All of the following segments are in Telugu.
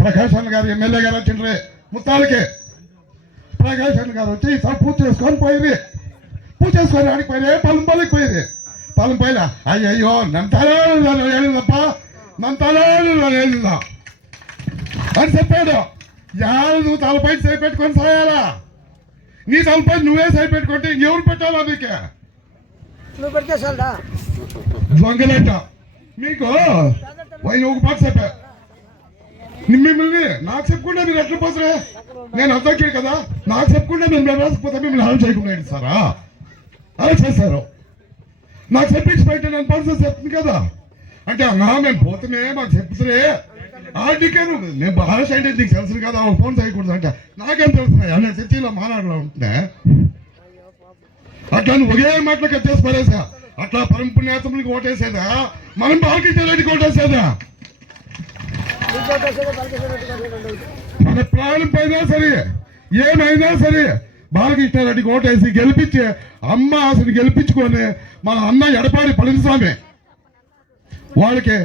ప్రకాష్ అన్న గారు ఎమ్మెల్యే గారు వచ్చిండ్రే ముత్తాలకి. ప్రకాష్ అన్న గారు వచ్చి ఈసారి పూజ చేసుకొని పోయింది. పూజ చేసుకొని ఆడికి పోయిరే పల్లంపల్లికి పోయింది. పల్లంపల్లి అయ్యో నంతాలప్ప నంతాలా అని చెప్పాడు. నువ్వు తలపై సై పెట్టుకొని సాయాలా? నీ తలపై నువ్వే సై పెట్టుకుంటే ఇంకెవరు పెట్టాలా? నీకే దొంగలేట మీకు ఆయన ఒక పాట చెప్పా. మిమ్మల్ని నాకు చెప్పకుండా మీరు ఎట్లా పోతారే? నేను అర్థం కదా. నాకు చెప్పకుండా మేము రాకపోతే మిమ్మల్ని హాల్ చేయకుండా ఇస్తారా? అలా చేశారు. నాకు చెప్పించి బయట నేను పర్సన్ చెప్తుంది కదా అంటే అన్నా మేము పోతున్నాే మాకు చెప్తురే ఆడికే నేను భాష అంటే నీకు తెలుసు కదా ఫోన్ చేయకూడదు అంటే నాకేం తెలుస్తున్నాయి నేను చర్చిలో మాట్లాడలా ఉంటున్నా. అట్లా నువ్వు ఒకే మాటలకు వచ్చేసి పడేసా. అట్లా పరమ పుణ్యాత్ములకి ఓటేసేదా మనం బాలకృష్ణ రెడ్డికి ఓటేసేదా? మన ప్రాణం పైన సరే ఏమైనా సరే బాలకృష్ణ రెడ్డికి ఓటేసి గెలిపించి అమ్మ అసలు గెలిపించుకొని మన అన్న ఎడపాడి పళనిస్వామి వాళ్ళకి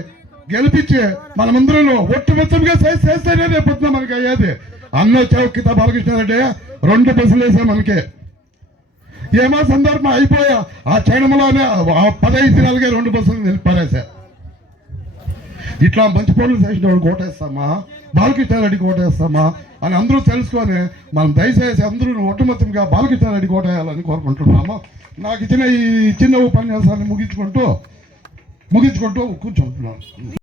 గెలిపించి మనమందరం ఒట్టుమెచ్చంగా చేస్తేనే రేపొద్దున మనకి అయ్యేది. అన్న చౌకిత బాలకృష్ణ రెడ్డి 2 బస్సులు వేసా మనకి. ఏమో సందర్భం అయిపోయా ఆ క్షణంలోనే 15 దినాలుగా 2 బస్సులు నిలిపారేసా. ఇట్లా మంచి పనులు చేసిన వాళ్ళకి ఓటేస్తామా బాలకృష్ణ రెడ్డికి ఓటేస్తామా అని అందరూ తెలుసుకొని మనం దయచేసి అందరూ ఒట్టుమొత్తంగా బాలకృష్ణ రెడ్డికి ఓటేయాలని కోరుకుంటున్నాము. నాకు ఇచ్చిన ఈ చిన్న ఉపన్యాసాన్ని ముగించుకుంటూ కూర్చుంటున్నాను.